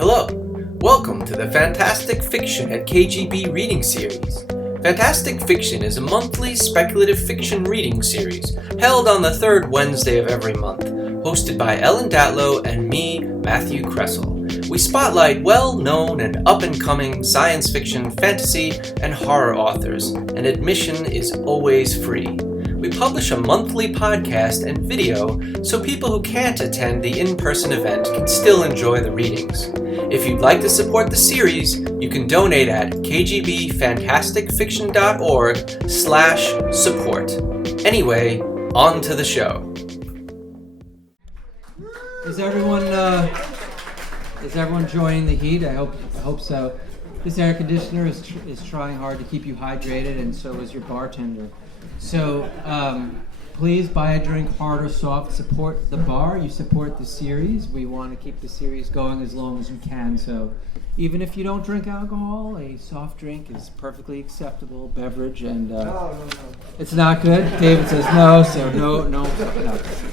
Hello, welcome to the Fantastic Fiction at KGB reading series. Fantastic Fiction is a monthly speculative fiction reading series held on the third Wednesday of every month, hosted by Ellen Datlow and me, Matthew Kressel. We spotlight well-known and up-and-coming science fiction, fantasy, and horror authors, and admission is always free. We publish a monthly podcast and video so people who can't attend the in-person event can still enjoy the readings. If you'd like to support the series, you can donate at kgbfantasticfiction.org/support. Anyway, on to the show. Is everyone enjoying the heat? I hope so. This air conditioner is trying hard to keep you hydrated, and so is your bartender. So please buy a drink, hard or soft. Support the bar. You support the series. We want to keep the series going as long as we can. So even if you don't drink alcohol, a soft drink is perfectly acceptable beverage. And no. It's not good. David says no. So no.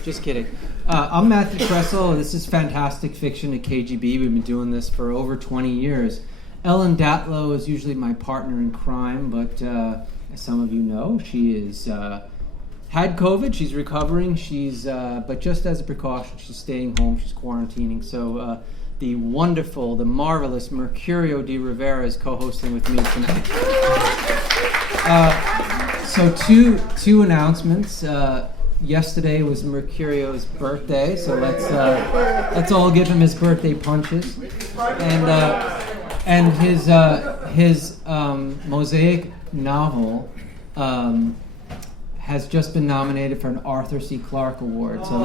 Just kidding. I'm Matthew Kressel. This is Fantastic Fiction at KGB. We've been doing this for over 20 years. Ellen Datlow is usually my partner in crime, but as some of you know, she is had COVID. She's recovering. But just as a precaution, she's staying home. She's quarantining. So the wonderful, the marvelous Mercurio de Rivera is co-hosting with me tonight. So two announcements. Yesterday was Mercurio's birthday, so let's all give him his birthday punches. And his Mosaic novel has just been nominated for an Arthur C. Clarke Award. So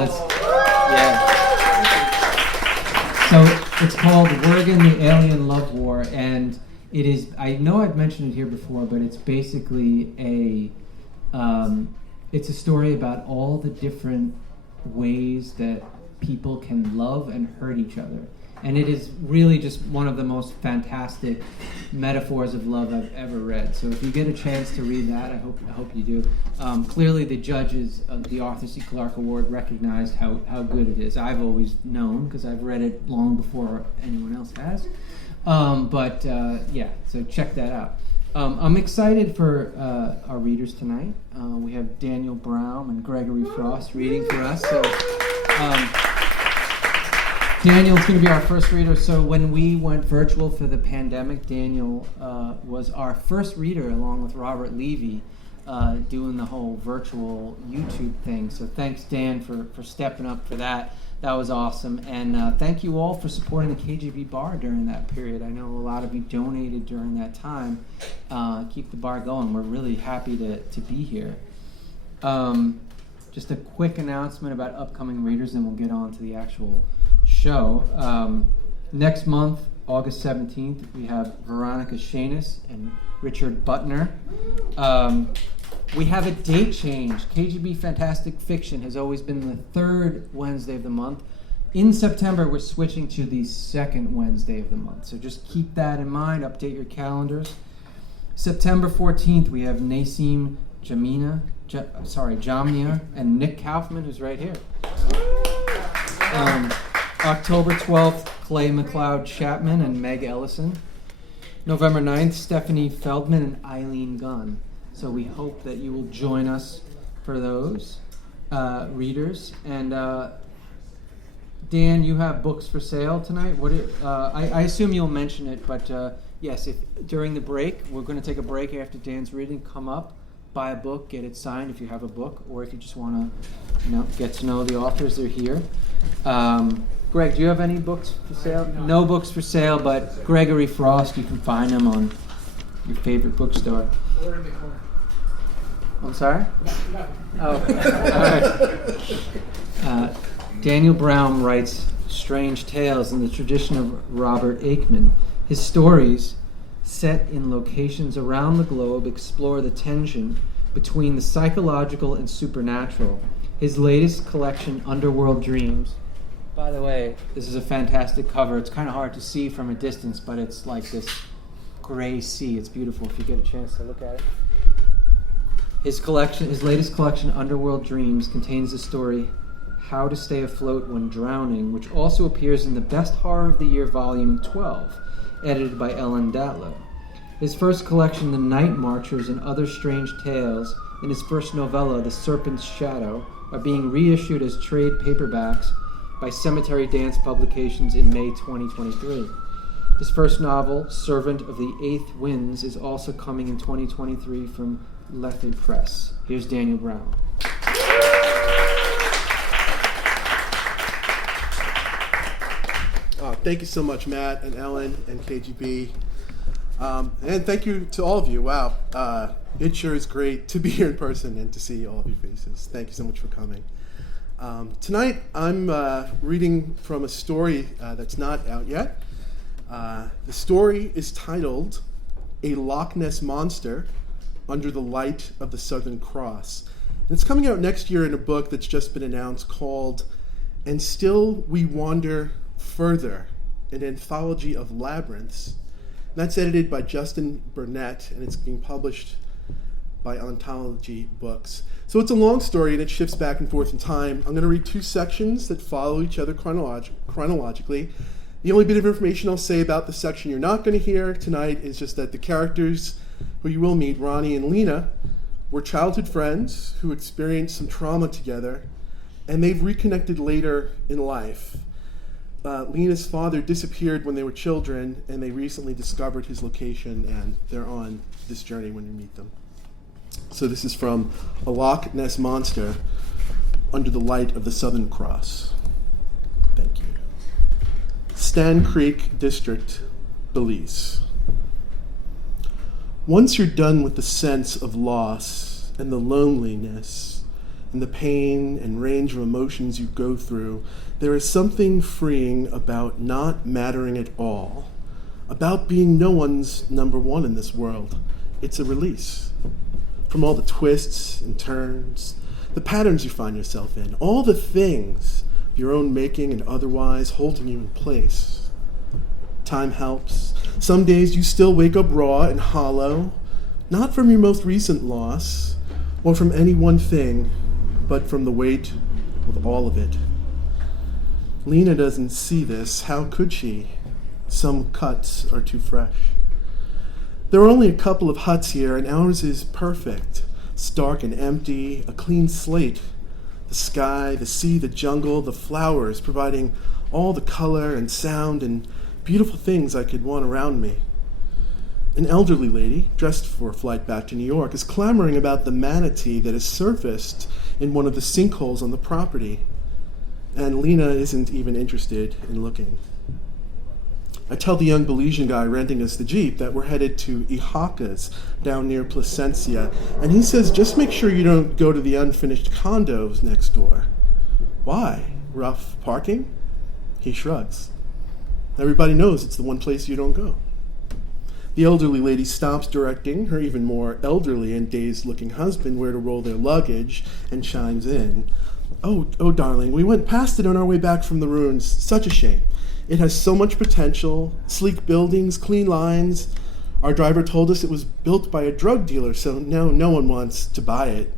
So it's called Wergen, the Alien Love War, and it is. I know I've mentioned it here before, but it's basically it's a story about all the different ways that people can love and hurt each other. And it is really just one of the most fantastic metaphors of love I've ever read. So if you get a chance to read that, I hope you do. Clearly the judges of the Arthur C. Clarke Award recognized how good it is. I've always known because I've read it long before anyone else has. So check that out. I'm excited for our readers tonight. We have Daniel Braum and Gregory Frost reading for us. So Daniel's going to be our first reader. So when we went virtual for the pandemic, Daniel was our first reader along with Robert Levy doing the whole virtual YouTube thing. So thanks, Dan, for stepping up for that. That was awesome. And thank you all for supporting the KGB bar during that period. I know a lot of you donated during that time. Keep the bar going. We're really happy to be here. Just a quick announcement about upcoming readers, and we'll get on to the actual show. Next month, August 17th, we have Veronica Shanis and Richard Butner. We have a date change. KGB Fantastic Fiction has always been the third Wednesday of the month. In September, we're switching to the second Wednesday of the month. So just keep that in mind. Update your calendars. September 14th, we have Nasim Jamia, and Nick Kaufman, who's right here. October 12th, Clay McLeod Chapman and Meg Ellison. November 9th, Stephanie Feldman and Eileen Gunn. So we hope that you will join us for those readers. And Dan, you have books for sale tonight. I assume you'll mention it, but yes, if during the break, we're going to take a break after Dan's reading. Come up, buy a book, get it signed if you have a book, or if you just want to get to know the authors, they're here. Greg, do you have any books for sale? No books for sale, but Gregory Frost, you can find him on your favorite bookstore. I'm sorry? Oh, all right. Daniel Braum writes strange tales in the tradition of Robert Aikman. His stories, set in locations around the globe, explore the tension between the psychological and supernatural. His latest collection, Underworld Dreams. By the way, this is a fantastic cover. It's kind of hard to see from a distance, but it's like this gray sea. It's beautiful if you get a chance to look at it. His latest collection, Underworld Dreams, contains the story How to Stay Afloat When Drowning, which also appears in the Best Horror of the Year Volume 12, edited by Ellen Datlow. His first collection, The Night Marchers and Other Strange Tales, and his first novella, The Serpent's Shadow, are being reissued as trade paperbacks by Cemetery Dance Publications in May 2023. His first novel, Servant of the Eighth Winds, is also coming in 2023 from Lethe Press. Here's Daniel Braum. Thank you so much, Matt and Ellen and KGB. And thank you to all of you. Wow. It sure is great to be here in person and to see all of your faces. Thank you so much for coming. Tonight, I'm reading from a story that's not out yet. The story is titled A Loch Ness Monster Under the Light of the Southern Cross. And it's coming out next year in a book that's just been announced called And Still We Wander Further, an anthology of labyrinths. And that's edited by Justin Burnett, and it's being published by Ontology Books. So it's a long story, and it shifts back and forth in time. I'm going to read two sections that follow each other chronologically. The only bit of information I'll say about the section you're not going to hear tonight is just that the characters who you will meet, Ronnie and Lena, were childhood friends who experienced some trauma together, and they've reconnected later in life. Lena's father disappeared when they were children, and they recently discovered his location, and they're on this journey when you meet them. So this is from A Loch Ness Monster Under the Light of the Southern Cross. Thank you. Stan Creek District, Belize. Once you're done with the sense of loss and the loneliness and the pain and range of emotions you go through, there is something freeing about not mattering at all, about being no one's number one in this world. It's a release from all the twists and turns, the patterns you find yourself in, all the things of your own making and otherwise holding you in place. Time helps. Some days you still wake up raw and hollow, not from your most recent loss or from any one thing, but from the weight of all of it. Lena doesn't see this. How could she? Some cuts are too fresh. There are only a couple of huts here, and ours is perfect. It's dark and empty, a clean slate. The sky, the sea, the jungle, the flowers, providing all the color and sound and beautiful things I could want around me. An elderly lady, dressed for a flight back to New York, is clamoring about the manatee that has surfaced in one of the sinkholes on the property. And Lena isn't even interested in looking. I tell the young Belizean guy renting us the Jeep that we're headed to Ihaka's down near Placencia, and he says, just make sure you don't go to the unfinished condos next door. Why? Rough parking? He shrugs. Everybody knows it's the one place you don't go. The elderly lady stops directing her even more elderly and dazed-looking husband where to roll their luggage and chimes in. Oh, darling, we went past it on our way back from the ruins. Such a shame. It has so much potential, sleek buildings, clean lines. Our driver told us it was built by a drug dealer, so now no one wants to buy it.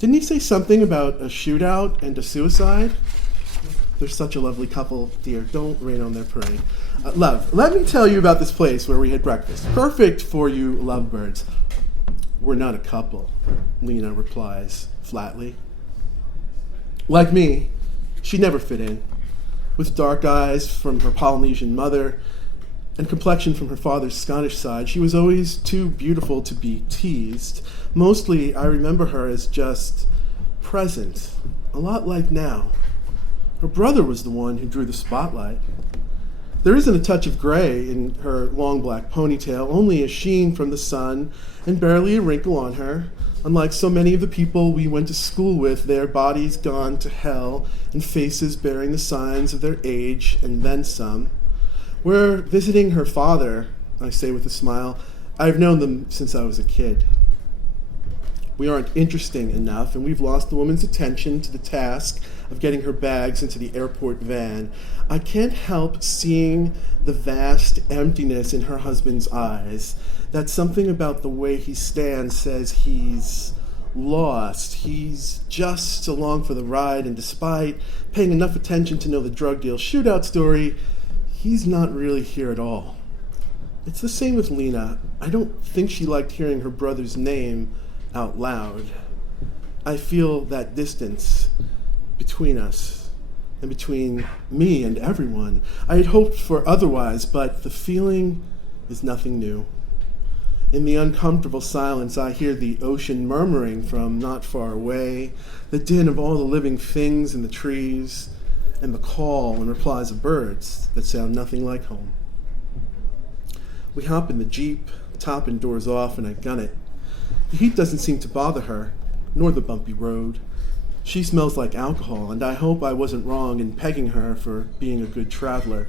Didn't he say something about a shootout and a suicide? They're such a lovely couple, dear. Don't rain on their parade. Love, let me tell you about this place where we had breakfast. Perfect for you lovebirds. We're not a couple, Lena replies flatly. Like me, she never fit in. With dark eyes from her Polynesian mother and complexion from her father's Scottish side, she was always too beautiful to be teased. Mostly, I remember her as just present, a lot like now. Her brother was the one who drew the spotlight. There isn't a touch of gray in her long black ponytail, only a sheen from the sun and barely a wrinkle on her. Unlike so many of the people we went to school with, their bodies gone to hell and faces bearing the signs of their age and then some. We're visiting her father, I say with a smile. I've known them since I was a kid. We aren't interesting enough, and we've lost the woman's attention to the task of getting her bags into the airport van. I can't help seeing the vast emptiness in her husband's eyes. That something about the way he stands says he's lost. He's just along for the ride, and despite paying enough attention to know the drug deal shootout story, he's not really here at all. It's the same with Lena. I don't think she liked hearing her brother's name out loud. I feel that distance between us and between me and everyone. I had hoped for otherwise, but the feeling is nothing new. In the uncomfortable silence, I hear the ocean murmuring from not far away, the din of all the living things in the trees, and the call and replies of birds that sound nothing like home. We hop in the Jeep, top and doors off, and I gun it. The heat doesn't seem to bother her, nor the bumpy road. She smells like alcohol, and I hope I wasn't wrong in pegging her for being a good traveler.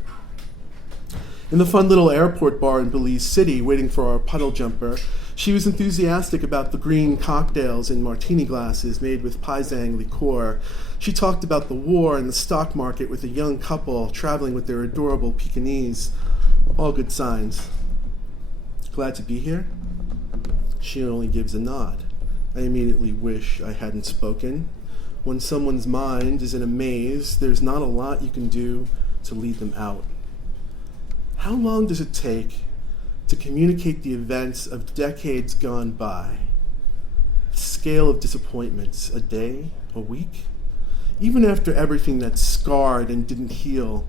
In the fun little airport bar in Belize City, waiting for our puddle jumper, she was enthusiastic about the green cocktails in martini glasses made with Paisang liqueur. She talked about the war and the stock market with a young couple traveling with their adorable Pekingese. All good signs. Glad to be here? She only gives a nod. I immediately wish I hadn't spoken. When someone's mind is in a maze, there's not a lot you can do to lead them out. How long does it take to communicate the events of decades gone by? The scale of disappointments, a day, a week? Even after everything that scarred and didn't heal,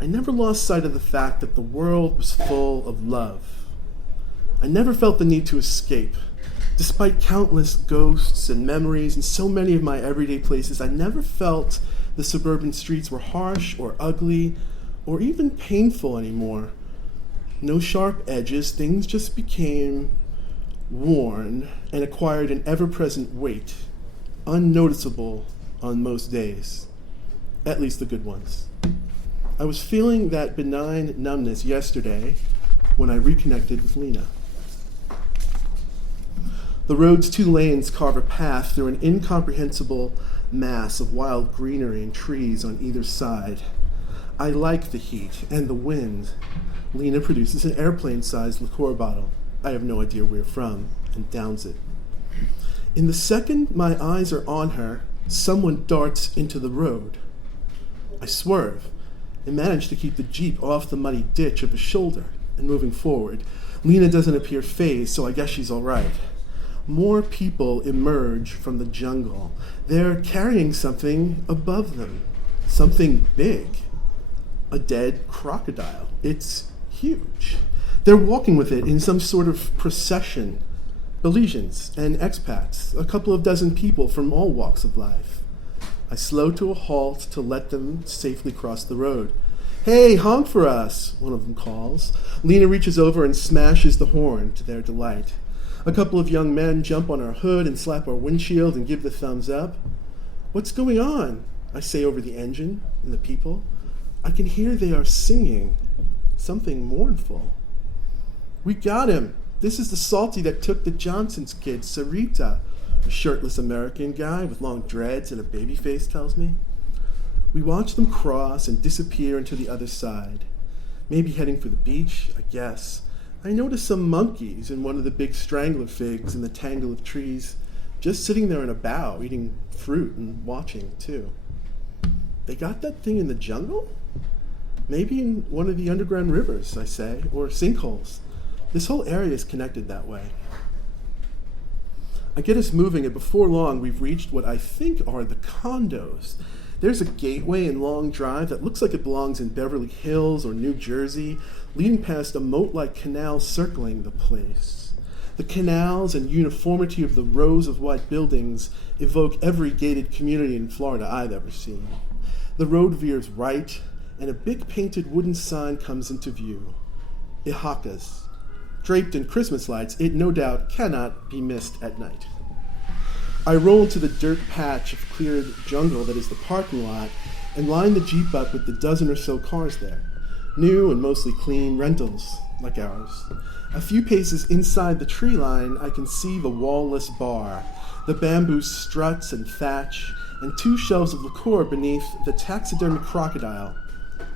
I never lost sight of the fact that the world was full of love. I never felt the need to escape. Despite countless ghosts and memories in so many of my everyday places, I never felt the suburban streets were harsh or ugly or even painful anymore. No sharp edges, things just became worn and acquired an ever-present weight, unnoticeable on most days, at least the good ones. I was feeling that benign numbness yesterday when I reconnected with Lena. The road's 2 lanes carve a path through an incomprehensible mass of wild greenery and trees on either side. I like the heat and the wind. Lena produces an airplane-sized liqueur bottle, I have no idea where from, and downs it. In the second my eyes are on her, someone darts into the road. I swerve and manage to keep the Jeep off the muddy ditch of a shoulder and moving forward. Lena doesn't appear fazed, so I guess she's all right. More people emerge from the jungle. They're carrying something above them, something big. A dead crocodile. It's huge. They're walking with it in some sort of procession. Belizeans and expats, a couple of dozen people from all walks of life. I slow to a halt to let them safely cross the road. "Hey, honk for us," one of them calls. Lena reaches over and smashes the horn to their delight. A couple of young men jump on our hood and slap our windshield and give the thumbs up. "What's going on?" I say over the engine and the people. I can hear they are singing something mournful. "We got him. This is the salty that took the Johnson's kid, Sarita," a shirtless American guy with long dreads and a baby face tells me. We watch them cross and disappear into the other side. Maybe heading for the beach, I guess. I notice some monkeys in one of the big strangler figs in the tangle of trees, just sitting there in a bough, eating fruit and watching, too. They got that thing in the jungle? Maybe in one of the underground rivers, I say, or sinkholes. This whole area is connected that way. I get us moving, and before long, we've reached what I think are the condos. There's a gateway and long drive that looks like it belongs in Beverly Hills or New Jersey, leading past a moat-like canal circling the place. The canals and uniformity of the rows of white buildings evoke every gated community in Florida I've ever seen. The road veers right, and a big painted wooden sign comes into view. Ihaka's. Draped in Christmas lights, it no doubt cannot be missed at night. I roll into the dirt patch of cleared jungle that is the parking lot and line the Jeep up with the dozen or so cars there. New and mostly clean rentals, like ours. A few paces inside the tree line, I can see the wall-less bar, the bamboo struts and thatch, and 2 shelves of liqueur beneath the taxidermy crocodile,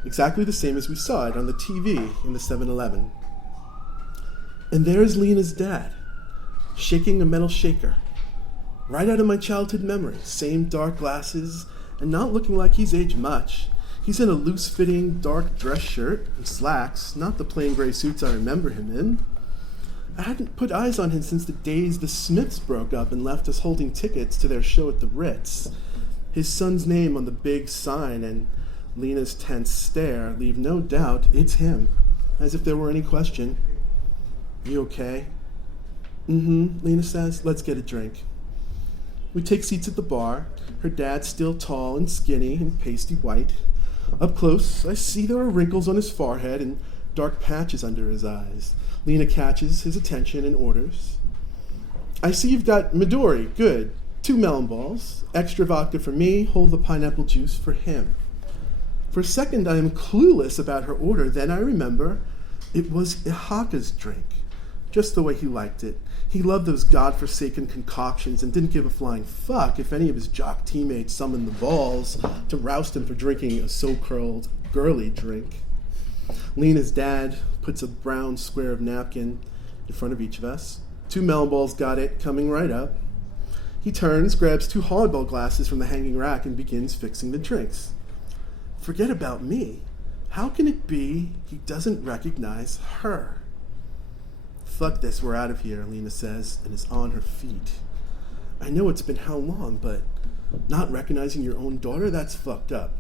exactly the same as we saw it on the TV in the 7-Eleven. And there's Lena's dad, shaking a metal shaker. Right out of my childhood memory. Same dark glasses, and not looking like he's aged much. He's in a loose-fitting, dark dress shirt and slacks, not the plain gray suits I remember him in. I hadn't put eyes on him since the days the Smiths broke up and left us holding tickets to their show at the Ritz. His son's name on the big sign and Lena's tense stare leave no doubt it's him, as if there were any question. You okay? Mm-hmm, Lena says. Let's get a drink. We take seats at the bar, her dad still tall and skinny and pasty white. Up close, I see there are wrinkles on his forehead and dark patches under his eyes. Lena catches his attention and orders. I see you've got Midori. Good. 2 melon balls. Extra vodka for me. Hold the pineapple juice for him. For a second, I am clueless about her order. Then I remember it was Ihaka's drink, just the way he liked it. He loved those godforsaken concoctions and didn't give a flying fuck if any of his jock teammates summoned the balls to roust him for drinking a so-called girly drink. Lena's dad puts a brown square of napkin in front of each of us. 2 melon balls, got it, coming right up. He turns, grabs 2 highball glasses from the hanging rack and begins fixing the drinks. Forget about me. How can it be he doesn't recognize her? Fuck this, we're out of here, Lena says, and is on her feet. I know it's been how long, but not recognizing your own daughter, that's fucked up.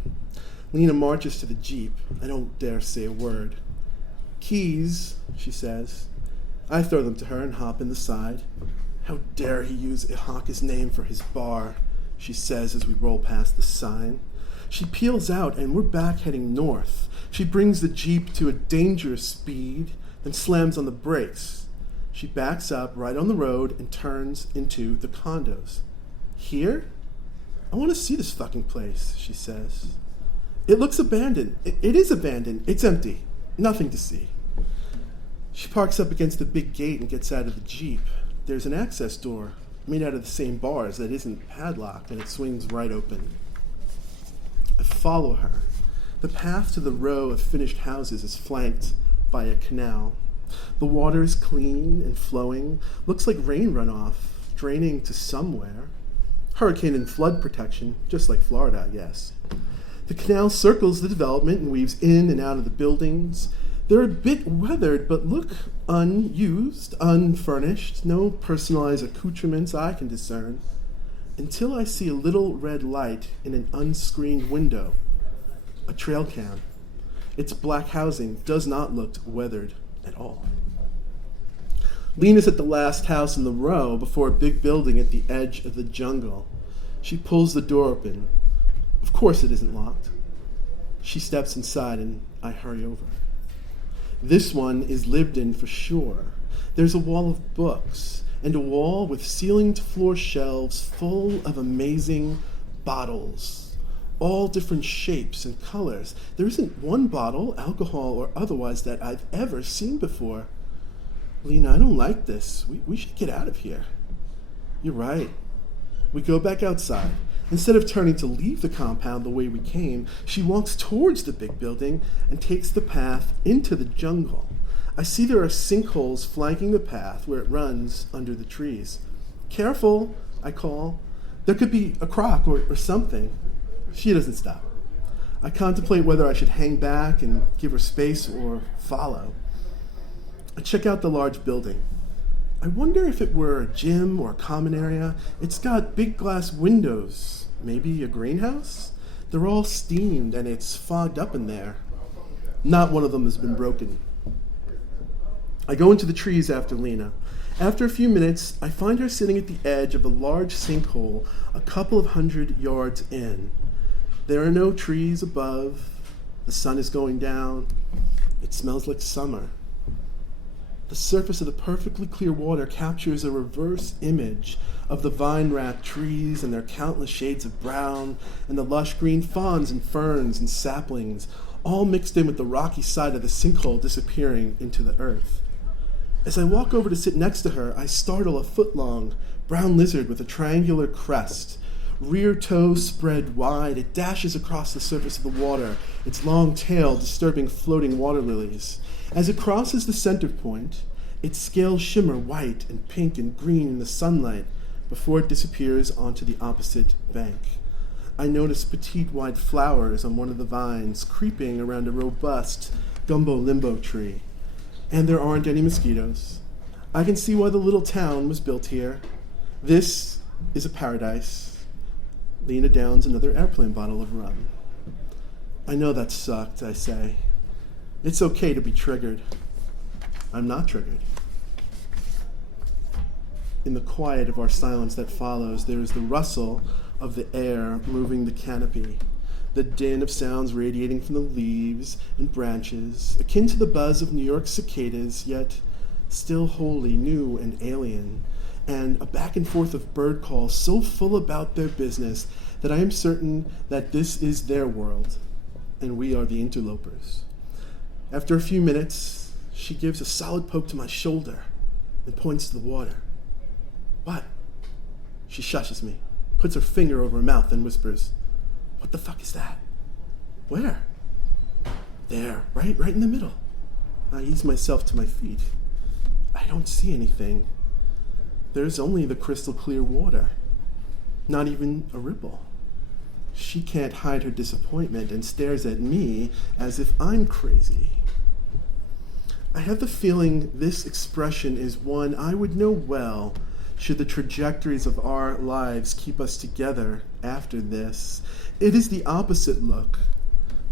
Lena marches to the Jeep. I don't dare say a word. Keys, she says. I throw them to her and hop in the side. How dare he use Ihaka's name for his bar, she says as we roll past the sign. She peels out and we're back heading north. She brings the Jeep to a dangerous speed, then slams on the brakes. She backs up right on the road and turns into the condos. Here? I want to see this fucking place, she says. It looks abandoned. It is abandoned. It's empty. Nothing to see. She parks up against the big gate and gets out of the Jeep. There's an access door made out of the same bars that isn't padlocked, and it swings right open. I follow her. The path to the row of finished houses is flanked by a canal. The water is clean and flowing, looks like rain runoff, draining to somewhere. Hurricane and flood protection, just like Florida, I guess. The canal circles the development and weaves in and out of the buildings. They're a bit weathered, but look unused, unfurnished, no personalized accoutrements I can discern, until I see a little red light in an unscreened window. A trail cam. Its black housing does not look weathered at all. Lena's at the last house in the row before a big building at the edge of the jungle. She pulls the door open. Of course it isn't locked. She steps inside and I hurry over. This one is lived in for sure. There's a wall of books and a wall with ceiling-to-floor shelves full of amazing bottles, all different shapes and colors. There isn't one bottle, alcohol or otherwise, that I've ever seen before. Lena, I don't like this. We should get out of here. You're right. We go back outside. Instead of turning to leave the compound the way we came, she walks towards the big building and takes the path into the jungle. I see there are sinkholes flanking the path where it runs under the trees. Careful, I call. There could be a croc or something. She doesn't stop. I contemplate whether I should hang back and give her space or follow. I check out the large building. I wonder if it were a gym or a common area. It's got big glass windows, maybe a greenhouse. They're all steamed and it's fogged up in there. Not one of them has been broken. I go into the trees after Lena. After a few minutes, I find her sitting at the edge of a large sinkhole a couple of 100 yards in. There are no trees above. The sun is going down. It smells like summer. The surface of the perfectly clear water captures a reverse image of the vine-wrapped trees and their countless shades of brown and the lush green fawns and ferns and saplings, all mixed in with the rocky side of the sinkhole disappearing into the earth. As I walk over to sit next to her, I startle a foot-long brown lizard with a triangular crest. Rear toe spread wide, it dashes across the surface of the water, its long tail disturbing floating water lilies. As it crosses the center point, its scales shimmer white and pink and green in the sunlight before it disappears onto the opposite bank. I notice petite white flowers on one of the vines creeping around a robust gumbo limbo tree, and there aren't any mosquitoes. I can see why the little town was built here. This is a paradise. Lena downs another airplane bottle of rum. I know that sucked, I say. It's okay to be triggered. I'm not triggered. In the quiet of our silence that follows, there is the rustle of the air moving the canopy, the din of sounds radiating from the leaves and branches, akin to the buzz of New York cicadas, yet still wholly new and alien, and a back and forth of bird calls so full about their business that I am certain that this is their world, and we are the interlopers. After a few minutes, she gives a solid poke to my shoulder and points to the water. What? She shushes me, puts her finger over her mouth, and whispers, "What the fuck is that?" "Where?" "There, right in the middle." I ease myself to my feet. I don't see anything. There's only the crystal clear water. Not even a ripple. She can't hide her disappointment and stares at me as if I'm crazy. I have the feeling this expression is one I would know well should the trajectories of our lives keep us together after this. It is the opposite look,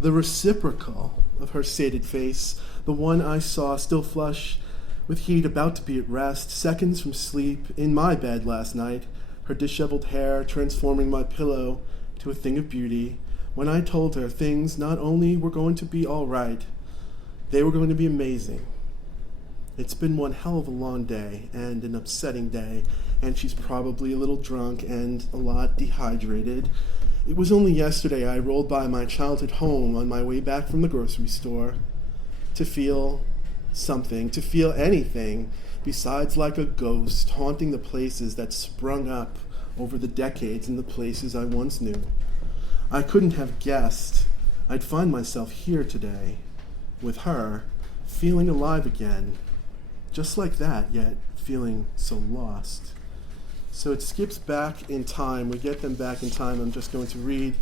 the reciprocal of her sated face, the one I saw still flush with heat, about to be at rest, seconds from sleep, in my bed last night, her disheveled hair transforming my pillow to a thing of beauty, when I told her things not only were going to be all right, they were going to be amazing. It's been one hell of a long day, and an upsetting day, and she's probably a little drunk and a lot dehydrated. It was only yesterday I rolled by my childhood home on my way back from the grocery store to feel something, to feel anything, besides like a ghost haunting the places that sprung up over the decades and the places I once knew. I couldn't have guessed I'd find myself here today, with her, feeling alive again, just like that, yet feeling so lost. So it skips back in time. We get them back in time. I'm just going to read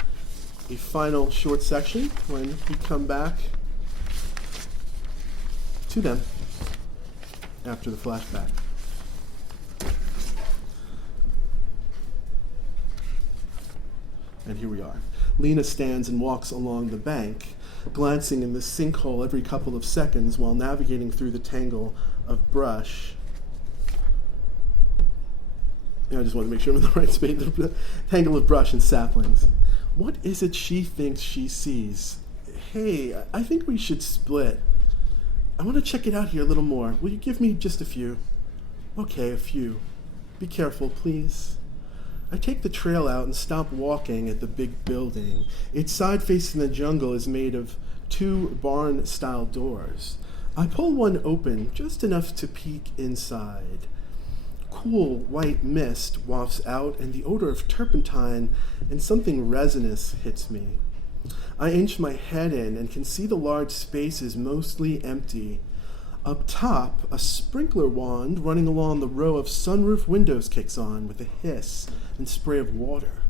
a final short section when we come back to them after the flashback. And here we are. Lena stands and walks along the bank, glancing in the sinkhole every couple of seconds while navigating through the tangle of brush. I just want to make sure I'm in the right space. The tangle of brush and saplings. What is it she thinks she sees? Hey, I think we should split. I want to check it out here a little more. Will you give me just a few? Okay, a few. Be careful, please. I take the trail out and stop walking at the big building. Its side facing the jungle is made of 2 barn-style doors. I pull one open just enough to peek inside. Cool white mist wafts out, and the odor of turpentine and something resinous hits me. I inch my head in and can see the large spaces mostly empty. Up top, a sprinkler wand running along the row of sunroof windows kicks on with a hiss and spray of water.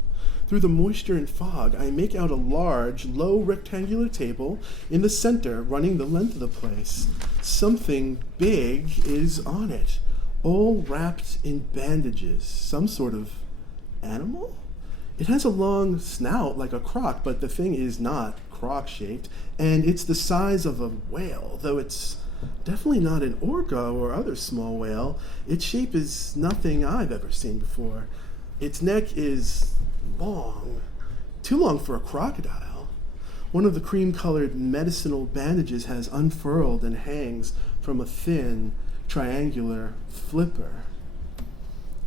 Through the moisture and fog, I make out a large, low rectangular table in the center running the length of the place. Something big is on it, all wrapped in bandages. Some sort of animal? It has a long snout like a croc, but the thing is not croc-shaped, and it's the size of a whale, though it's definitely not an orca or other small whale. Its shape is nothing I've ever seen before. Its neck is long, too long for a crocodile. One of the cream-colored medicinal bandages has unfurled and hangs from a thin, triangular flipper.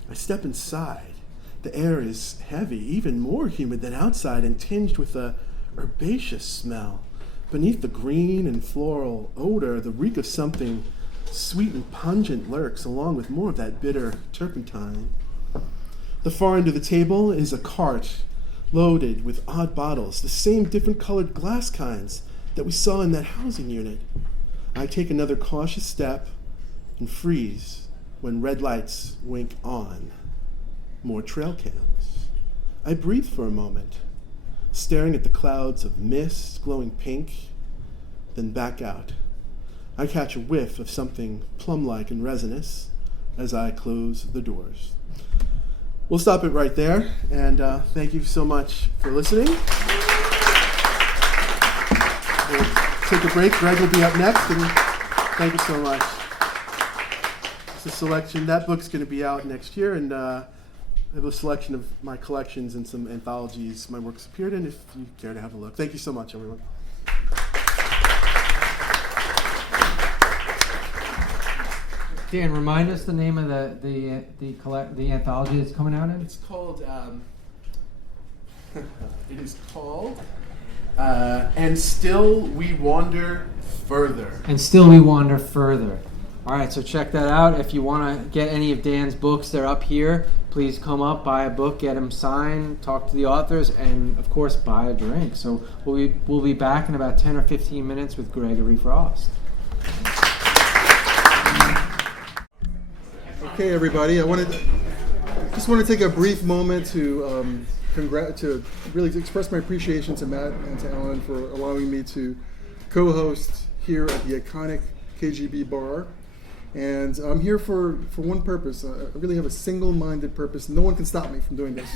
I step inside. The air is heavy, even more humid than outside, and tinged with a herbaceous smell. Beneath the green and floral odor, the reek of something sweet and pungent lurks, along with more of that bitter turpentine. The far end of the table is a cart loaded with odd bottles, the same different colored glass kinds that we saw in that housing unit. I take another cautious step and freeze when red lights wink on. more trail cams. I breathe for a moment, staring at the clouds of mist glowing pink, then back out. I catch a whiff of something plum-like and resinous as I close the doors. We'll stop it right there, and thank you so much for listening. We'll take a break. Greg will be up next, and thank you so much. It's a selection. That book's going to be out next year, and I have a selection of my collections and some anthologies my works appeared in, if you care to have a look. Thank you so much, everyone. Dan, remind us the name of the anthology that's coming out in. It's called. It is called. And Still We Wander Further. And Still We Wander Further. All right, so check that out. If you want to get any of Dan's books, they're up here. Please come up, buy a book, get them signed, talk to the authors, and of course, buy a drink. So we'll be back in about 10 or 15 minutes with Gregory Frost. Okay, everybody. I just want to take a brief moment to really express my appreciation to Matt and to Alan for allowing me to co-host here at the iconic KGB bar. And I'm here for one purpose. I really have a single-minded purpose. No one can stop me from doing this.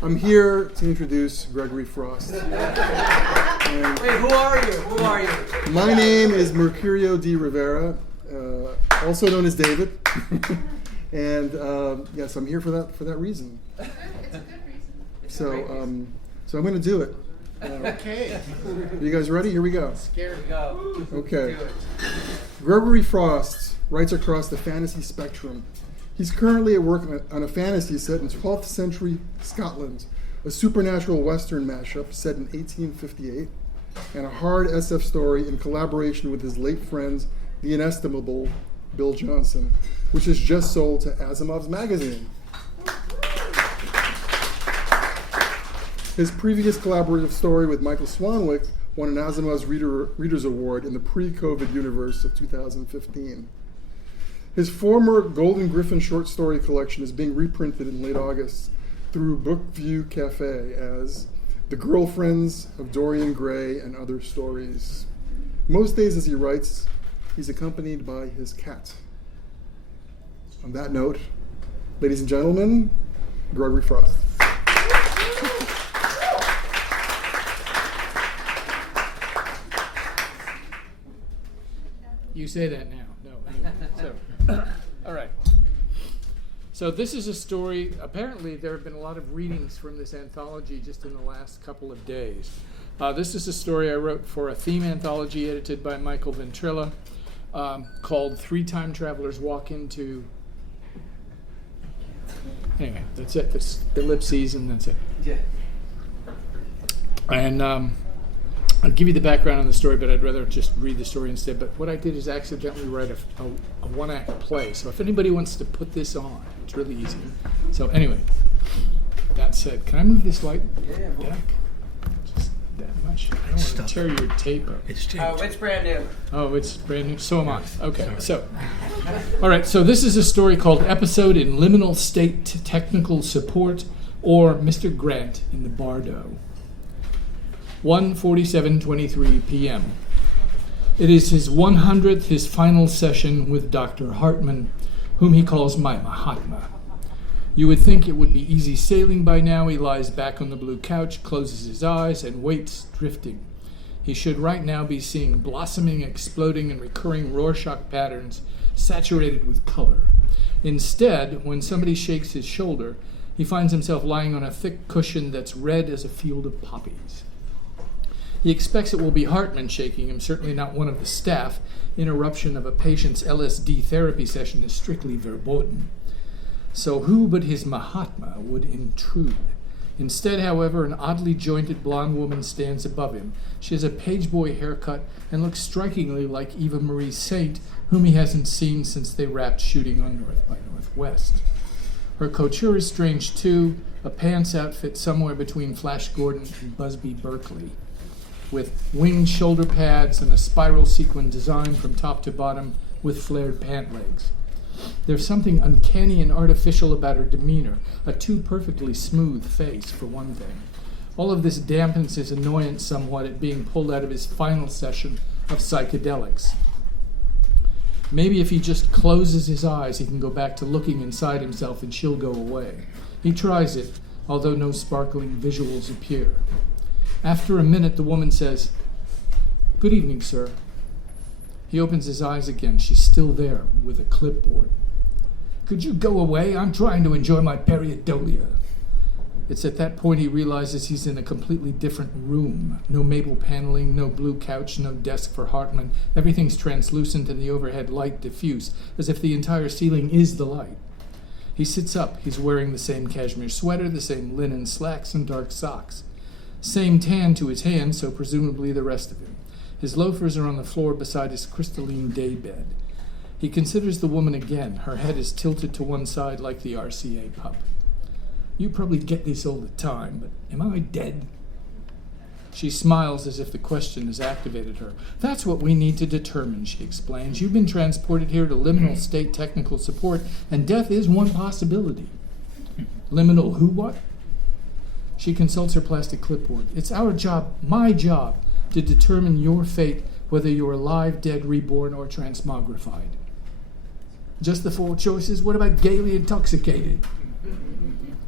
I'm here to introduce Gregory Frost. Wait, who are you? My name is Mercurio D. Rivera, also known as David. And yes, I'm here for that reason. It's a good reason. So I'm going to do it. Okay. Are you guys ready? Here we go. Scared to go. Okay. Gregory Frost writes across the fantasy spectrum. He's currently at work on a fantasy set in 12th century Scotland, a supernatural Western mashup set in 1858, and a hard SF story in collaboration with his late friends, the inestimable Bill Johnson, which is just sold to Asimov's magazine. His previous collaborative story with Michael Swanwick won an Asimov's Readers Award in the pre-COVID universe of 2015. His former Golden Griffin short story collection is being reprinted in late August through Bookview Cafe as The Girlfriends of Dorian Gray and Other Stories. Most days as he writes, he's accompanied by his cat. On that note, ladies and gentlemen, Gregory Frost. You say that now. No. Anyway. So, all right. So this is a story. Apparently, there have been a lot of readings from this anthology just in the last couple of days. This is a story I wrote for a theme anthology edited by Michael Ventrilla called Three Time Travelers Walk Into... Anyway, that's it. That's ellipses, and that's it. Yeah. And I'll give you the background on the story, but I'd rather just read the story instead. But what I did is accidentally write a one-act play. So if anybody wants to put this on, it's really easy. So anyway, that said, can I move this light back? Just that much. I don't want to tear your tape up. It's It's brand new. Oh, it's brand new. So am I. Okay, so. All right, so this is a story called Episode in Liminal State Technical Support, or Mr. Grant in the Bardo. 1:47:23 p.m. It is his 100th, his final session with Dr. Hartman, whom he calls my Mahatma. You would think it would be easy sailing by now. He lies back on the blue couch, closes his eyes, and waits, drifting. He should right now be seeing blossoming, exploding, and recurring Rorschach patterns saturated with color. Instead, when somebody shakes his shoulder, he finds himself lying on a thick cushion that's red as a field of poppies. He expects it will be Hartman shaking him, certainly not one of the staff. Interruption of a patient's LSD therapy session is strictly verboten. So who but his Mahatma would intrude? Instead, however, an oddly jointed blonde woman stands above him. She has a pageboy haircut and looks strikingly like Eva Marie Saint, whom he hasn't seen since they wrapped Shooting on North by Northwest. Her couture is strange too, a pants outfit somewhere between Flash Gordon and Busby Berkeley, with winged shoulder pads and a spiral sequin design from top to bottom with flared pant legs. There's something uncanny and artificial about her demeanor, a too perfectly smooth face, for one thing. All of this dampens his annoyance somewhat at being pulled out of his final session of psychedelics. Maybe if he just closes his eyes, he can go back to looking inside himself and she'll go away. He tries it, although no sparkling visuals appear. After a minute, the woman says, "Good evening, sir." He opens his eyes again. She's still there with a clipboard. "Could you go away? I'm trying to enjoy my periodolia." It's at that point he realizes he's in a completely different room. No maple paneling, no blue couch, no desk for Hartman. Everything's translucent and the overhead light diffuse, as if the entire ceiling is the light. He sits up. He's wearing the same cashmere sweater, the same linen slacks and dark socks. Same tan to his hands, so presumably the rest of him. His loafers are on the floor beside his crystalline daybed. He considers the woman again. Her head is tilted to one side like the RCA pup. "You probably get this all the time, but am I dead?" She smiles as if the question has activated her. "That's what we need to determine," she explains. "You've been transported here to liminal state technical support, and death is one possibility." "Liminal who what?" She consults her plastic clipboard. "It's our job, my job, to determine your fate, whether you're alive, dead, reborn, or transmogrified." "Just the 4 choices? What about gaily intoxicated?"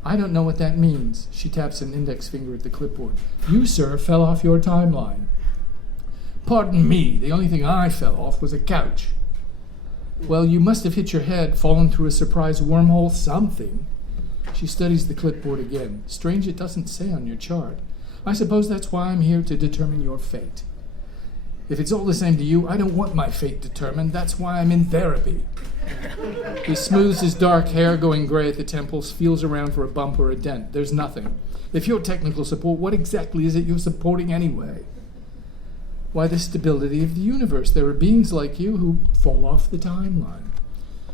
"I don't know what that means." She taps an index finger at the clipboard. "You, sir, fell off your timeline." "Pardon me, the only thing I fell off was a couch." "Well, you must have hit your head, fallen through a surprise wormhole, something." She studies the clipboard again. "Strange it doesn't say on your chart. I suppose that's why I'm here to determine your fate." "If it's all the same to you, I don't want my fate determined. That's why I'm in therapy." He smooths his dark hair, going gray at the temples, feels around for a bump or a dent. There's nothing. "If you're technical support, what exactly is it you're supporting anyway?" "Why, the stability of the universe. There are beings like you who fall off the timeline.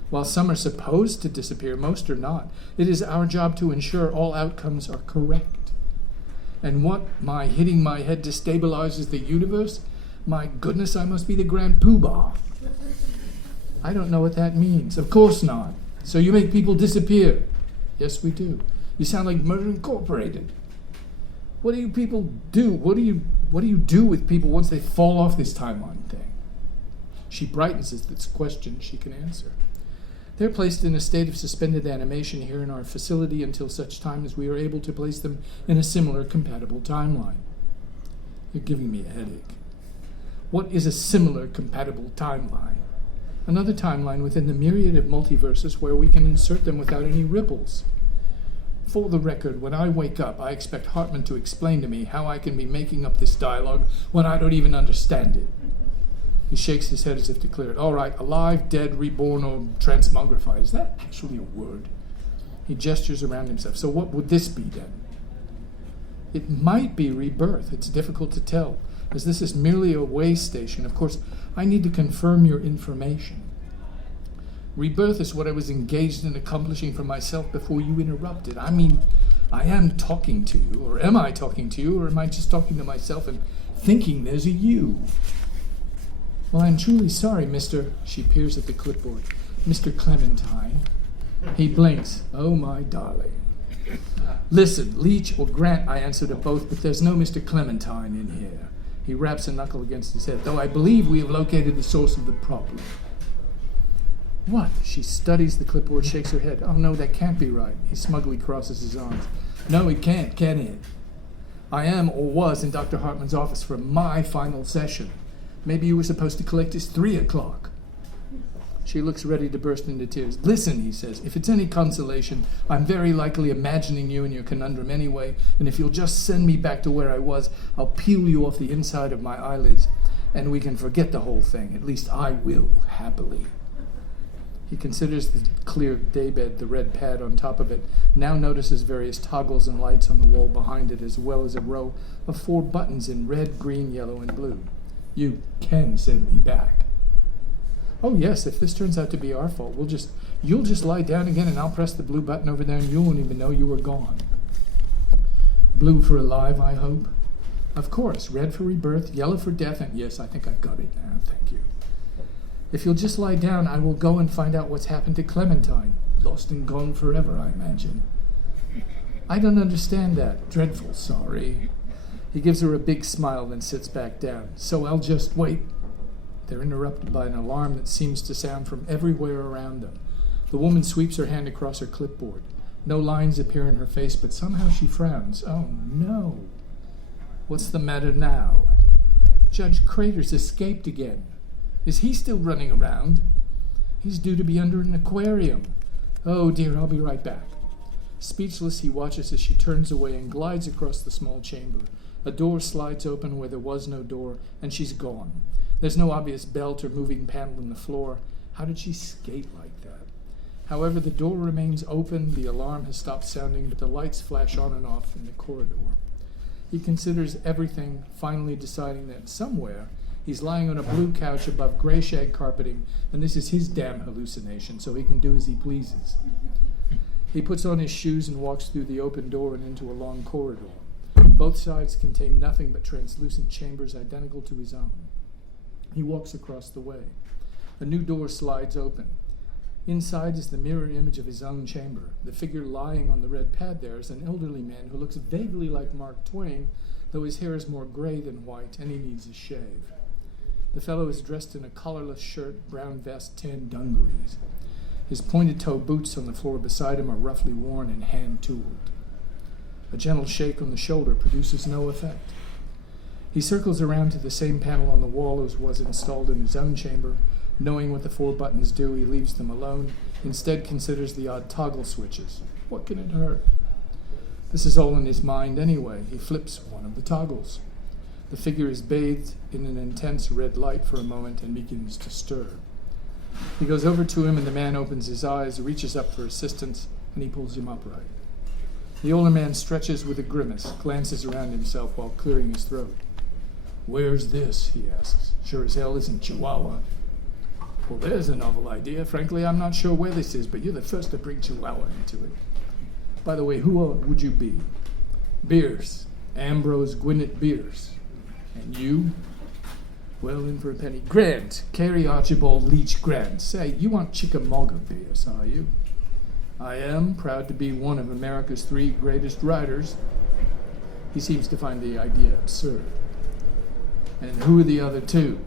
While some are supposed to disappear, most are not. It is our job to ensure all outcomes are correct." "And what, my hitting my head destabilizes the universe? My goodness, I must be the Grand Poobah." "I don't know what that means." "Of course not. So you make people disappear?" "Yes, we do." "You sound like Murder Incorporated." "What do you people do? What do you do with people once they fall off this timeline thing?" She brightens as this question she can answer. "They're placed in a state of suspended animation here in our facility until such time as we are able to place them in a similar compatible timeline." "You're giving me a headache." "What is a similar compatible timeline?" "Another timeline within the myriad of multiverses where we can insert them without any ripples. For the record, when I wake up, I expect Hartman to explain to me how I can be making up this dialogue when I don't even understand it." He shakes his head as if to clear it. "All right, alive, dead, reborn, or transmogrified. Is that actually a word?" He gestures around himself. "So what would this be then?" "It might be rebirth. It's difficult to tell. As this is merely a way station, of course, I need to confirm your information. Rebirth is what I was engaged in accomplishing for myself before you interrupted. I mean, I am talking to you, or am I talking to you, or am I just talking to myself and thinking there's a you?" "Well, I'm truly sorry, Mr. She peers at the clipboard. "Mr. Clementine." He blinks. "Oh, my darling." "Listen, Leach or Grant, I answer to both, but there's no Mr. Clementine in here." He raps a knuckle against his head. "Though I believe we have located the source of the problem." "What?" She studies the clipboard, shakes her head. "Oh, no, that can't be right." He smugly crosses his arms. "No, it can't, can it? I am, or was, in Dr. Hartman's office for my final session. Maybe you were supposed to collect his 3 o'clock. She looks ready to burst into tears. "Listen," he says, "if it's any consolation, I'm very likely imagining you in your conundrum anyway, and if you'll just send me back to where I was, I'll peel you off the inside of my eyelids, and we can forget the whole thing. At least I will, happily." He considers the clear daybed, the red pad on top of it, now notices various toggles and lights on the wall behind it, as well as a row of 4 buttons in red, green, yellow, and blue. "You can send me back." "Oh, yes, if this turns out to be our fault, you'll just lie down again and I'll press the blue button over there and you won't even know you were gone." "Blue for alive, I hope?" "Of course. Red for rebirth, yellow for death, and yes, I think I've got it now, thank you." If you'll just lie down, I will go and find out what's happened to Clementine. Lost and gone forever, I imagine. I don't understand that. Dreadful sorry. He gives her a big smile, then sits back down. So I'll just wait. They're interrupted by an alarm that seems to sound from everywhere around them. The woman sweeps her hand across her clipboard. No lines appear in her face, but somehow she frowns. Oh, no. What's the matter now? Judge Crater's escaped again. Is he still running around? He's due to be under an aquarium. Oh, dear, I'll be right back. Speechless, he watches as she turns away and glides across the small chamber. A door slides open where there was no door, and she's gone. There's no obvious belt or moving panel in the floor. How did she skate like that? However, the door remains open, the alarm has stopped sounding, but the lights flash on and off in the corridor. He considers everything, finally deciding that somewhere he's lying on a blue couch above gray shag carpeting, and this is his damn hallucination, so he can do as he pleases. He puts on his shoes and walks through the open door and into a long corridor. Both sides contain nothing but translucent chambers identical to his own. He walks across the way. A new door slides open. Inside is the mirror image of his own chamber. The figure lying on the red pad there is an elderly man who looks vaguely like Mark Twain, though his hair is more gray than white, and he needs a shave. The fellow is dressed in a collarless shirt, brown vest, tan dungarees. His pointed-toe boots on the floor beside him are roughly worn and hand-tooled. A gentle shake on the shoulder produces no effect. He circles around to the same panel on the wall as was installed in his own chamber. Knowing what the 4 buttons do, he leaves them alone, instead considers the odd toggle switches. What can it hurt? This is all in his mind anyway. He flips one of the toggles. The figure is bathed in an intense red light for a moment and begins to stir. He goes over to him and the man opens his eyes, reaches up for assistance, and he pulls him upright. The older man stretches with a grimace, glances around himself while clearing his throat. "Where's this?" he asks. "Sure as hell isn't Chihuahua." "Well, there's a novel idea. Frankly, I'm not sure where this is, but you're the first to bring Chihuahua into it. By the way, who would you be?" "Bierce. Ambrose Gwyneth Bierce." "And you?" "Well, in for a penny. Grant. Carrie Archibald Leach Grant. Say, you aren't Chickamauga Bierce, are you?" "I am. Proud to be one of America's 3 greatest writers." He seems to find the idea absurd. "And who are the other 2?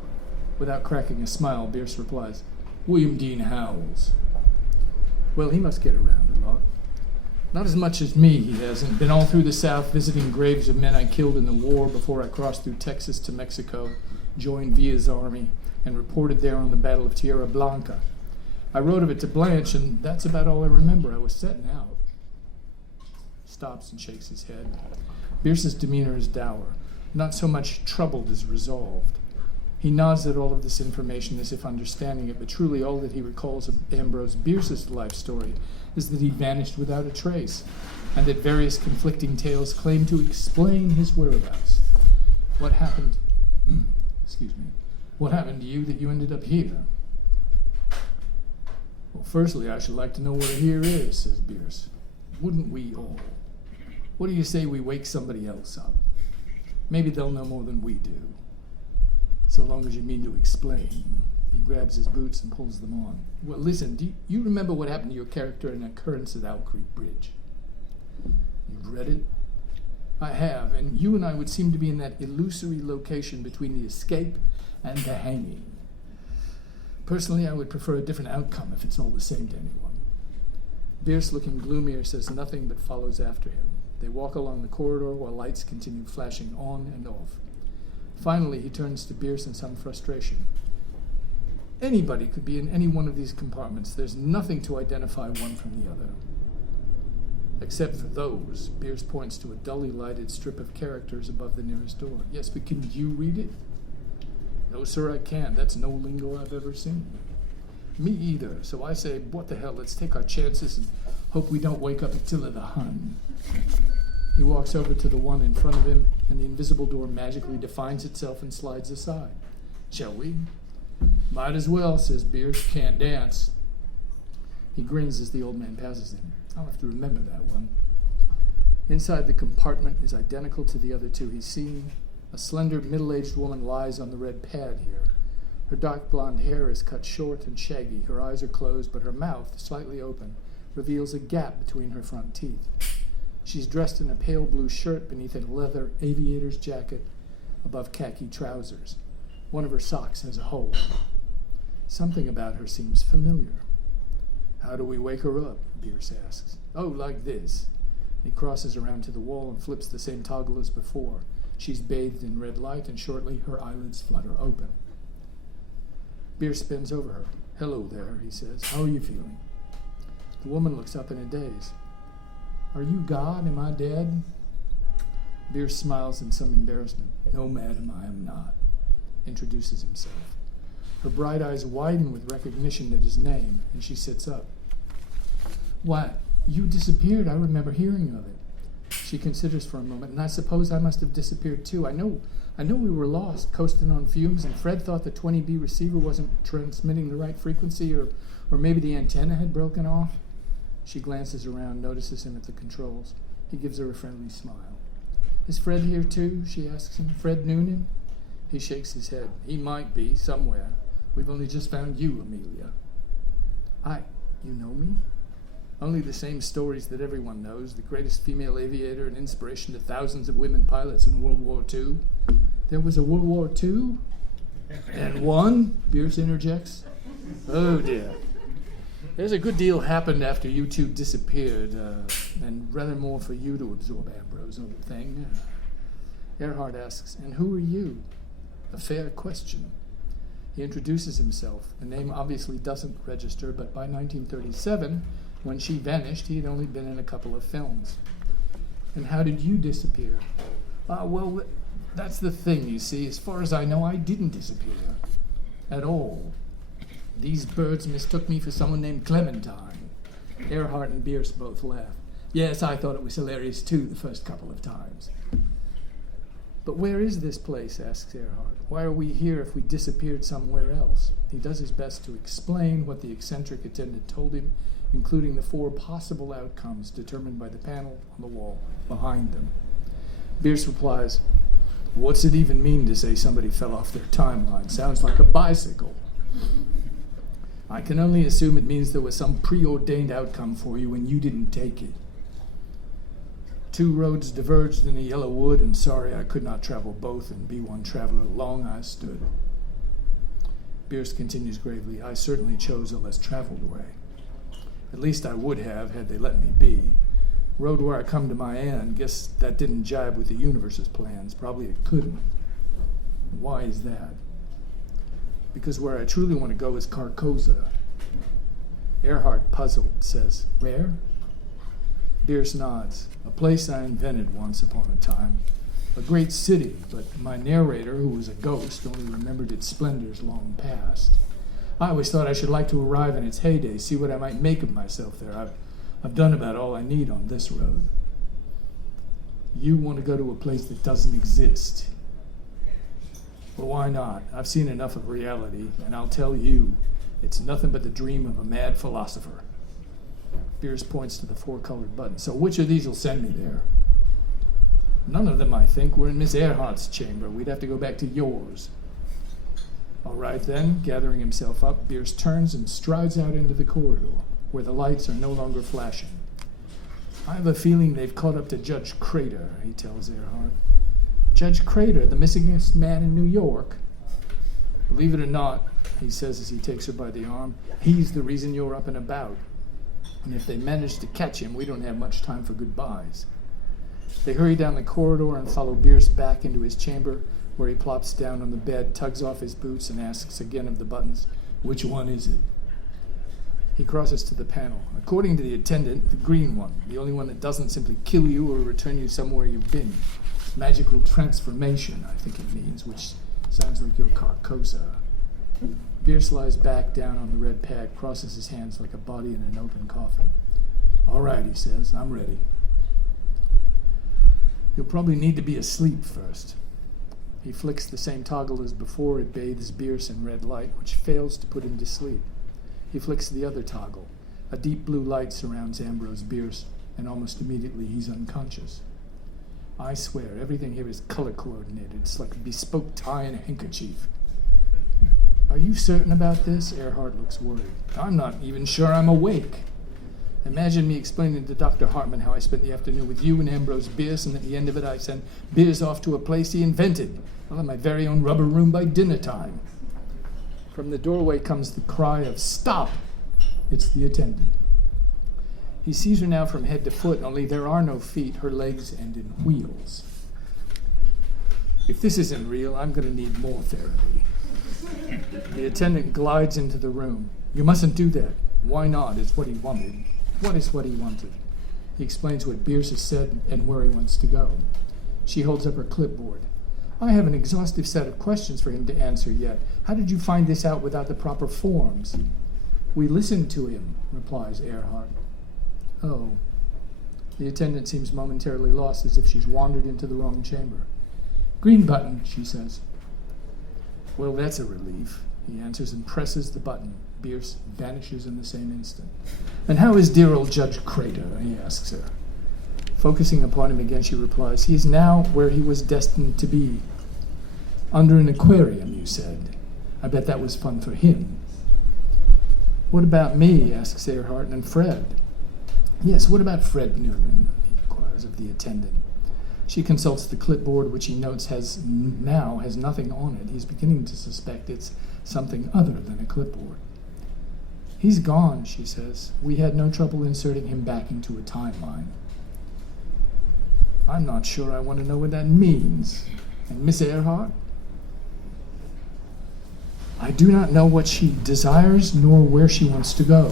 Without cracking a smile, Bierce replies, "William Dean Howells." "Well, he must get around a lot." "Not as much as me, he hasn't. Been all through the South visiting graves of men I killed in the war before I crossed through Texas to Mexico, joined Villa's army, and reported there on the Battle of Tierra Blanca. I wrote of it to Blanche, and that's about all I remember. I was setting out." Stops and shakes his head. Bierce's demeanor is dour, not so much troubled as resolved. He nods at all of this information as if understanding it, but truly all that he recalls of Ambrose Bierce's life story is that he vanished without a trace, and that various conflicting tales claim to explain his whereabouts. What happened to you that you ended up here?" "Well, firstly, I should like to know what here is," says Bierce. "Wouldn't we all? What do you say we wake somebody else up? Maybe they'll know more than we do. So long as you mean to explain." He grabs his boots and pulls them on. "Well, listen, do you remember what happened to your character in Occurrence at Owl Creek Bridge?" "You've read it?" "I have, and you and I would seem to be in that illusory location between the escape and the hanging. Personally, I would prefer a different outcome if it's all the same to anyone." Bierce, looking gloomier, says nothing but follows after him. They walk along the corridor while lights continue flashing on and off. Finally, he turns to Bierce in some frustration. "Anybody could be in any one of these compartments. There's nothing to identify one from the other." "Except for those." Bierce points to a dully lighted strip of characters above the nearest door. "Yes, but can you read it?" "No, sir, I can't. That's no lingo I've ever seen." "Me either. So I say, what the hell, let's take our chances and hope we don't wake up Attila the Hun." He walks over to the one in front of him, and the invisible door magically defines itself and slides aside. "Shall we?" "Might as well," says Bierce. "Can't dance." He grins as the old man passes him. "I'll have to remember that one." Inside the compartment is identical to the other 2 he's seen. A slender, middle-aged woman lies on the red pad here. Her dark blonde hair is cut short and shaggy. Her eyes are closed, but her mouth, slightly open, reveals a gap between her front teeth. She's dressed in a pale blue shirt beneath a leather aviator's jacket above khaki trousers. One of her socks has a hole. Something about her seems familiar. How do we wake her up? Bierce asks. Oh, like this. He crosses around to the wall and flips the same toggle as before. She's bathed in red light, and shortly her eyelids flutter open. Bierce bends over her. Hello there, he says. How are you feeling? The woman looks up in a daze. Are you God? Am I dead? Bierce smiles in some embarrassment. No, madam, I am not. Introduces himself. Her bright eyes widen with recognition at his name, and she sits up. Why, you disappeared. I remember hearing of it. She considers for a moment, and I suppose I must have disappeared too. I know we were lost, coasting on fumes, and Fred thought the 20B receiver wasn't transmitting the right frequency, or maybe the antenna had broken off. She glances around, notices him at the controls. He gives her a friendly smile. Is Fred here too? She asks him. Fred Noonan? He shakes his head. He might be, somewhere. We've only just found you, Amelia. You know me? Only the same stories that everyone knows. The greatest female aviator and inspiration to thousands of women pilots in World War II. There was a World War II? And one? Bierce interjects. Oh, dear. There's a good deal happened after you two disappeared, and rather more for you to absorb, Ambrose, old thing. Earhart asks, and who are you? A fair question. He introduces himself. The name obviously doesn't register, but by 1937, when she vanished, he had only been in a couple of films. And how did you disappear? Well, that's the thing, you see. As far as I know, I didn't disappear. At all. These birds mistook me for someone named Clementine. Earhart and Bierce both laughed. Yes, I thought it was hilarious too the first couple of times. But where is this place, asks Earhart. Why are we here if we disappeared somewhere else? He does his best to explain what the eccentric attendant told him, including the 4 possible outcomes determined by the panel on the wall behind them. Bierce replies, what's it even mean to say somebody fell off their timeline? Sounds like a bicycle. I can only assume it means there was some preordained outcome for you and you didn't take it. 2 roads diverged in a yellow wood, and sorry I could not travel both and be one traveler long I stood. Bierce continues gravely, I certainly chose a less traveled way. At least I would have, had they let me be. Road where I come to my end, guess that didn't jibe with the universe's plans. Probably it couldn't. Why is that? Because where I truly want to go is Carcosa. Earhart, puzzled, says, where? Bierce nods. A place I invented once upon a time. A great city, but my narrator, who was a ghost, only remembered its splendors long past. I always thought I should like to arrive in its heyday, see what I might make of myself there. I've done about all I need on this road. You want to go to a place that doesn't exist. Well, why not? I've seen enough of reality, and I'll tell you, it's nothing but the dream of a mad philosopher. Bierce points to the 4 colored buttons. So which of these will send me there? None of them, I think. We're in Miss Earhart's chamber. We'd have to go back to yours. All right, then. Gathering himself up, Bierce turns and strides out into the corridor, where the lights are no longer flashing. I have a feeling they've caught up to Judge Crater, he tells Earhart. Judge Crater, the missingest man in New York? Believe it or not, he says as he takes her by the arm, he's the reason you're up and about. And if they manage to catch him, we don't have much time for goodbyes. They hurry down the corridor and follow Bierce back into his chamber, where he plops down on the bed, tugs off his boots, and asks again of the buttons, which one is it? He crosses to the panel. According to the attendant, the green one, the only one that doesn't simply kill you or return you somewhere you've been. Magical transformation, I think it means, which sounds like your Carcosa. Bierce lies back down on the red pad, crosses his hands like a body in an open coffin. All right, he says, I'm ready. You'll probably need to be asleep first. He flicks the same toggle as before. It bathes Bierce in red light, which fails to put him to sleep. He flicks the other toggle. A deep blue light surrounds Ambrose Bierce, and almost immediately he's unconscious. I swear, everything here is color-coordinated. It's like a bespoke tie and a handkerchief. Are you certain about this? Earhart looks worried. I'm not even sure I'm awake. Imagine me explaining to Dr. Hartman how I spent the afternoon with you and Ambrose Bierce, and at the end of it I sent Bierce off to a place he invented. I'll have my very own rubber room by dinner time. From the doorway comes the cry of, "Stop!" It's the attendant. He sees her now from head to foot, only there are no feet. Her legs end in wheels. If this isn't real, I'm going to need more therapy. The attendant glides into the room. You mustn't do that. Why not? It's what he wanted. What is what he wanted? He explains what Bierce has said and where he wants to go. She holds up her clipboard. I have an exhaustive set of questions for him to answer yet. How did you find this out without the proper forms? We listened to him, replies Earhart. Oh. The attendant seems momentarily lost, as if she's wandered into the wrong chamber. Green button, she says. Well, that's a relief, he answers and presses the button. Bierce vanishes in the same instant. And how is dear old Judge Crater? He asks her. Focusing upon him again, she replies, he is now where he was destined to be. Under an aquarium, you said. I bet that was fun for him. What about me? Asks Earhart, and Fred. Yes, what about Fred Noonan? He inquires of the attendant. She consults the clipboard, which he notes has nothing on it. He's beginning to suspect it's something other than a clipboard. He's gone, she says. We had no trouble inserting him back into a timeline. I'm not sure I want to know what that means. And Miss Earhart? I do not know what she desires nor where she wants to go.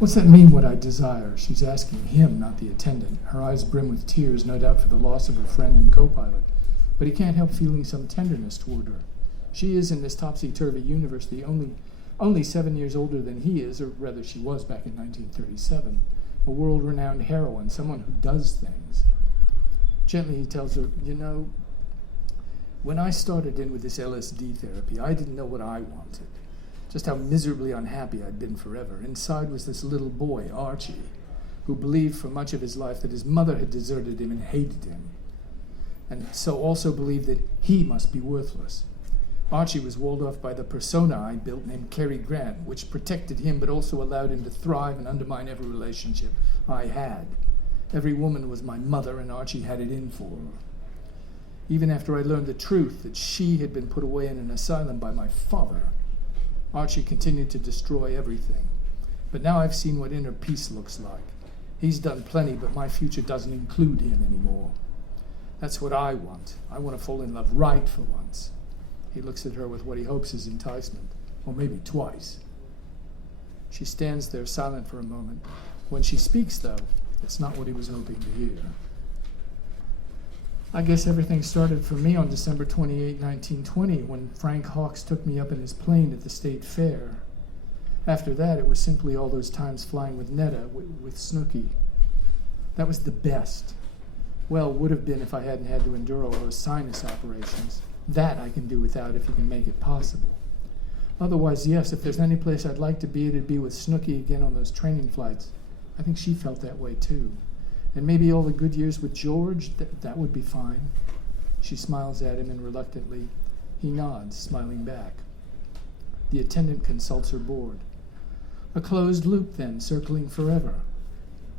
What's that mean, what I desire? She's asking him, not the attendant. Her eyes brim with tears, no doubt for the loss of her friend and co-pilot. But he can't help feeling some tenderness toward her. She is, in this topsy-turvy universe, the only 7 years older than he is, or rather she was back in 1937, a world-renowned heroine, someone who does things. Gently he tells her, you know, when I started in with this LSD therapy, I didn't know what I wanted. Just how miserably unhappy I'd been forever. Inside was this little boy, Archie, who believed for much of his life that his mother had deserted him and hated him, and so also believed that he must be worthless. Archie was walled off by the persona I built named Cary Grant, which protected him but also allowed him to thrive and undermine every relationship I had. Every woman was my mother, and Archie had it in for her. Even after I learned the truth that she had been put away in an asylum by my father, Archie continued to destroy everything. But now I've seen what inner peace looks like. He's done plenty, but my future doesn't include him anymore. That's what I want. I want to fall in love right for once. He looks at her with what he hopes is enticement, or maybe twice. She stands there silent for a moment. When she speaks, though, it's not what he was hoping to hear. I guess everything started for me on December 28, 1920, when Frank Hawkes took me up in his plane at the State Fair. After that, it was simply all those times flying with Netta, with Snooky. That was the best. Well, would have been if I hadn't had to endure all those sinus operations. That I can do without if you can make it possible. Otherwise, yes, if there's any place I'd like to be, it'd be with Snooky again on those training flights. I think she felt that way, too. And maybe all the good years with George, that would be fine. She smiles at him, and reluctantly, he nods, smiling back. The attendant consults her board. A closed loop, then, circling forever.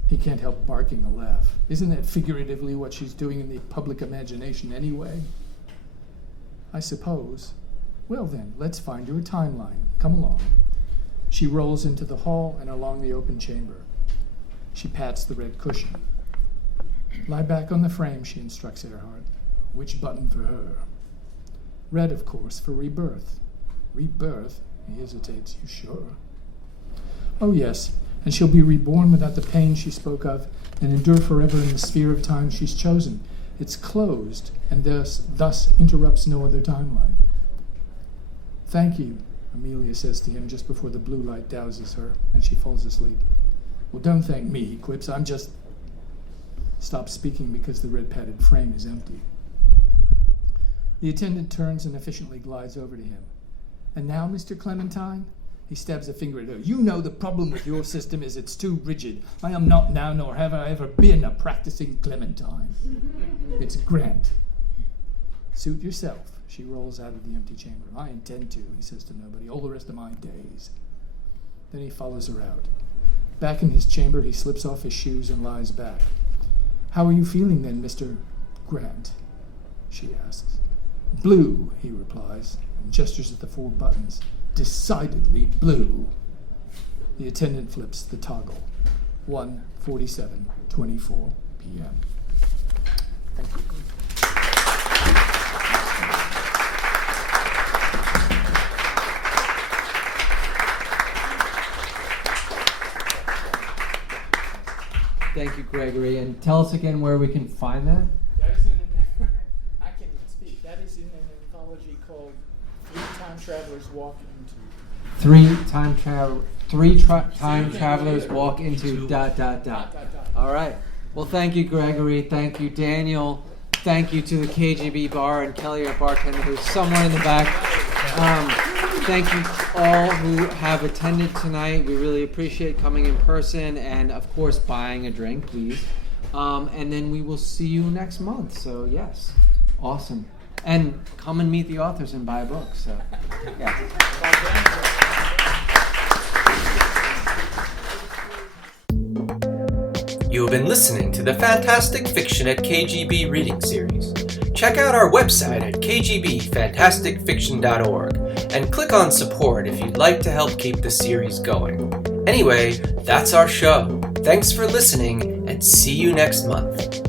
He can't help barking a laugh. Isn't that figuratively what she's doing in the public imagination anyway? I suppose. Well then, let's find her a timeline. Come along. She rolls into the hall and along the open chamber. She pats the red cushion. Lie back on the frame, she instructs Earhart. Which button for her? Red, of course, for rebirth. Rebirth? He hesitates. You sure? Oh, yes. And she'll be reborn without the pain she spoke of and endure forever in the sphere of time she's chosen. It's closed and thus interrupts no other timeline. Thank you, Amelia says to him just before the blue light douses her and she falls asleep. Well, don't thank me, he quips. I'm just... Stops speaking because the red padded frame is empty. The attendant turns and efficiently glides over to him. And now, Mr. Clementine? He stabs a finger at her. You know the problem with your system is it's too rigid. I am not now, nor have I ever been, a practicing Clementine. It's Grant. Suit yourself. She rolls out of the empty chamber. I intend to, he says to nobody, all the rest of my days. Then he follows her out. Back in his chamber, he slips off his shoes and lies back. How are you feeling then, Mr. Grant? She asks. Blue, he replies, and gestures at the 4 buttons. Decidedly blue. The attendant flips the toggle. 1:47:24 p.m. Thank you. Thank you, Gregory. And tell us again where we can find that. That is I can't even speak. That is in an anthology called Three Time Travelers Walk Into. Three time travelers walk into ... All right. Well, thank you, Gregory. Thank you, Daniel. Thank you to the KGB bar and Kelly, our bartender, who's somewhere in the back. Thank you all who have attended tonight. We really appreciate coming in person and, of course, buying a drink, please. And then we will see you next month. So, yes. Awesome. And come and meet the authors and buy a book. So, yeah. You have been listening to the Fantastic Fiction at KGB reading series. Check out our website at kgbfantasticfiction.org and click on support if you'd like to help keep the series going. Anyway, that's our show. Thanks for listening and see you next month.